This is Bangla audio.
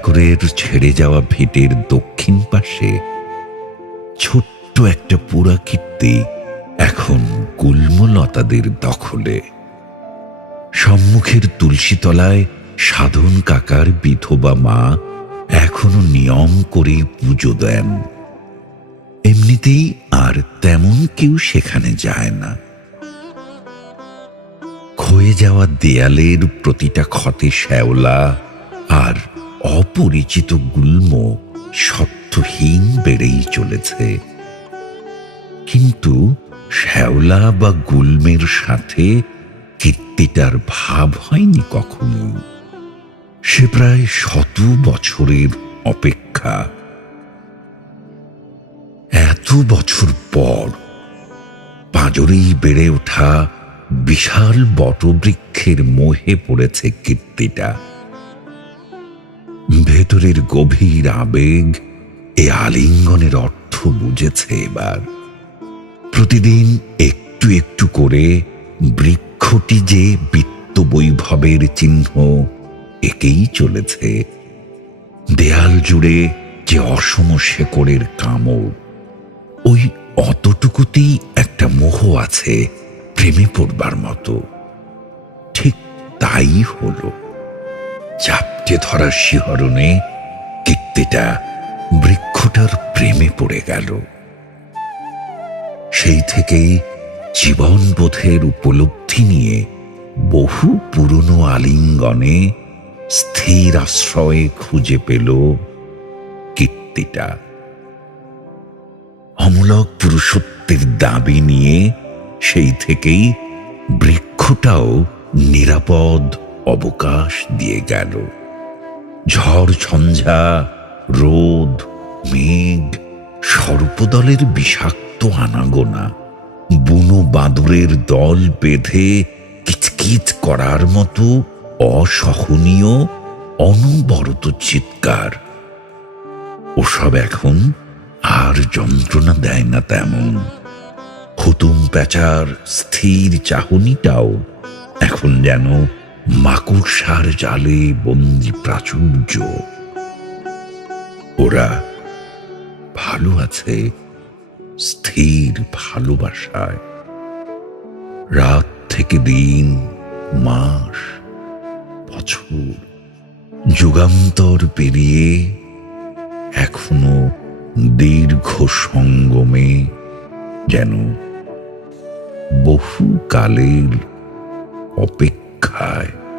ঠাকুরের ছেড়ে যাওয়া ভিটের দক্ষিণ পাশে ছোট্ট একটা পুরা কীর্তি এখন গুল্মলতাদের দখলে। সম্মুখের তুলসীতলায় সাধন কাকার বিধবা মা এখনও নিয়ম করে পুজো দেন। এমনিতেই আর তেমন কেউ সেখানে যায় না। ক্ষয়ে যাওয়া দেয়ালের প্রতিটা ক্ষতে শ্যাওলা আর অপরিচিত গুল্ম সত্যহীন বেড়েই চলেছে। কিন্তু শ্যাওলা বা গুল্মের সাথে কীর্তিটার ভাব হয়নি কখনো। সে প্রায় শত বছরের অপেক্ষা। এত বছর পর পাঁজরেই বেড়ে ওঠা বিশাল বটবৃক্ষের মোহে পড়েছে কীর্তিটা। ভেতরের গভীর আবেগ এ আলিঙ্গনের অর্থ বুঝেছে এবার। প্রতিদিন একটু একটু করে বৃক্ষটি যে বিত্ত বৈভবের চিহ্ন, একেই চলেছে। দেয়াল জুড়ে যে অসম শেকড়ের কামড়, ওই অতটুকুতেই একটা মোহ আছে প্রেমে পড়বার মতো। ঠিক তাই হলো। চাপটে ধরা শিহরণে কীর্তিটা বৃক্ষটার প্রেমে পড়ে গেল। সেই থেকেই জীবনবোধের উপলব্ধি নিয়ে বহু পুরনো আলিঙ্গনে স্থির আশ্রয়ে খুঁজে পেল কীর্তিটা অমূলক পুরুষত্বের দাবি নিয়ে সেই থেকেই বৃক্ষটাও নিরাপদ অবকাশ দিয়ে গেল। ঝড়, ঝঞ্ঝা, রোদ, মেঘ, সর্পদলের বিষাক্ত আনাগোনা, বুনো বাদুরের দল বেঁধে কিচকিচ করার মতো অসহনীয়, অনবরত চিৎকার। ওসব এখন আর যন্ত্রণা দেয় না তেমন। হুতুম প্যাচার স্থির চাহনিটাও এখন যেন মাকড়সার জালে বন্দি প্রাচুর্য। ওরা ভালো আছে, স্থির ভালোবাসায়। রাত থেকে দিন, মাস, বছর, যুগান্তর পেরিয়ে এখনও দীর্ঘ সঙ্গমে যেন বহু কালের high.